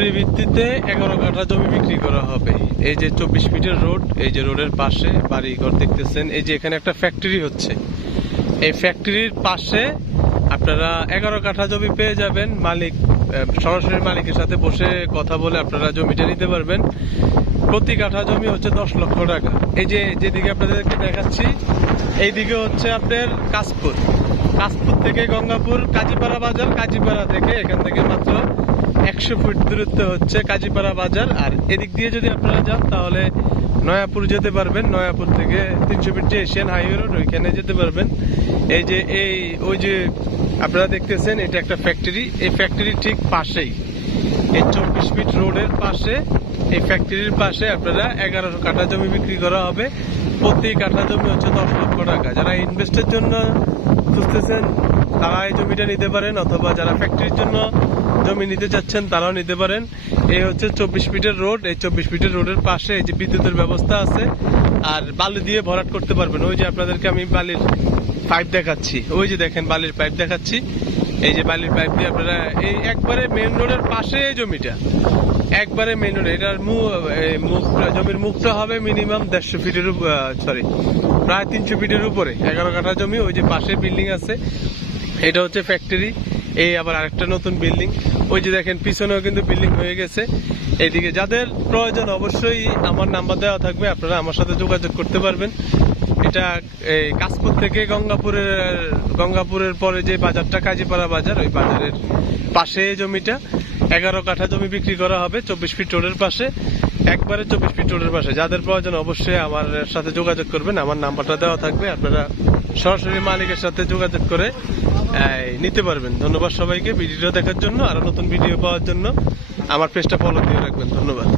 জরুরি ভিত্তিতে 11 কাঠা জমি বিক্রি করা হবে। এই যে 24 ফিটের রোড, এই যে রোডের পাশে বাড়ি ঘর দেখতেছেন, এই যে এখানে একটা ফ্যাক্টরি হচ্ছে। এই ফ্যাক্টরির পাশে আপনারা 11 কাঠা জমি পেয়ে যাবেন। মালিক সরাসরি মালিকের সাথে বসে কথা বলে আপনারা জমিটা নিতে পারবেন। প্রতি কাঠা জমি হচ্ছে 10 লক্ষ টাকা। এই যে যেদিকে আপনাদেরকে দেখাচ্ছি, এইদিকে হচ্ছে আপনার কাশপুর থেকে গঙ্গাপুর কাজীপাড়া বাজার, কাজীপাড়া থেকে এখান থেকে মাত্র 100 ফুট দূরত্বে হচ্ছে কাজীপাড়া বাজার। আর এদিক দিয়ে যদি আপনারা যান তাহলে নয়াপুর যেতে পারবেন। নয়াপুর থেকে 300 ফিট যে এশিয়ান হাইওয়ে রোড, ওইখানে যেতে পারবেন। এই যে ওই যে আপনারা দেখতেছেন, এটা একটা ফ্যাক্টরি। এই ফ্যাক্টরির ঠিক পাশেই, এই 24 ফিট রোডের পাশে, এই ফ্যাক্টরির পাশে আপনারা 11 কাঠা জমি বিক্রি করা হবে। প্রতি কাঠা জমি হচ্ছে 10 লক্ষ টাকা। যারা ইনভেস্টের জন্য খুঁজতেছেন তারা এই জমিটা নিতে পারেন, অথবা যারা ফ্যাক্টরির জন্য জমি নিতে চাচ্ছেন তারাও নিতে পারেন। এই হচ্ছে 24 ফিটের রোড। এই 24 ফিটের রোডের পাশে এই যে বিদ্যুতের ব্যবস্থা আছে, আর বালু দিয়ে ভরাট করতে পারবেন। ওই যে আপনাদেরকে আমি বালির পাইপ দেখাচ্ছি, ওই যে দেখেন বালির পাইপ দেখাচ্ছি। এই যে বালির পাইপ দিয়ে আপনারা এই একবারে মেইন রোডের পাশে জমিটা, একবারে মেইন রোড। এটার জমির মুখটা হবে মিনিমাম 150 ফিটের প্রায় 300 ফিটের উপরে। 11 কাঠা জমি। ওই যে পাশে বিল্ডিং আছে, এটা হচ্ছে ফ্যাক্টরি। এই আবার আরেকটা নতুন বিল্ডিং। ওই যে দেখেন পিছনেও কিন্তু বিল্ডিং হয়ে গেছে। এইদিকে যাদের প্রয়োজন অবশ্যই আমার নাম্বার দেওয়া থাকবে, আপনারা আমার সাথে যোগাযোগ করতে পারবেন। এটা এই কাশপুর থেকে গঙ্গাপুরের পরে যে বাজারটা কাজীপাড়া বাজার, ওই বাজারের পাশে জমিটা 11 কাঠা জমি বিক্রি করা হবে 24 ফিট রোডের পাশে, একবারে 24 ফিট রোডের পাশে। যাদের প্রয়োজন অবশ্যই আমার সাথে যোগাযোগ করবেন, আমার নাম্বারটা দেওয়া থাকবে। আপনারা সরাসরি মালিকের সাথে যোগাযোগ করে নিতে পারবেন। ধন্যবাদ সবাইকে ভিডিওটা দেখার জন্য। আরো নতুন ভিডিও পাওয়ার জন্য আমার পেজটা ফলো দিয়ে রাখবেন। ধন্যবাদ।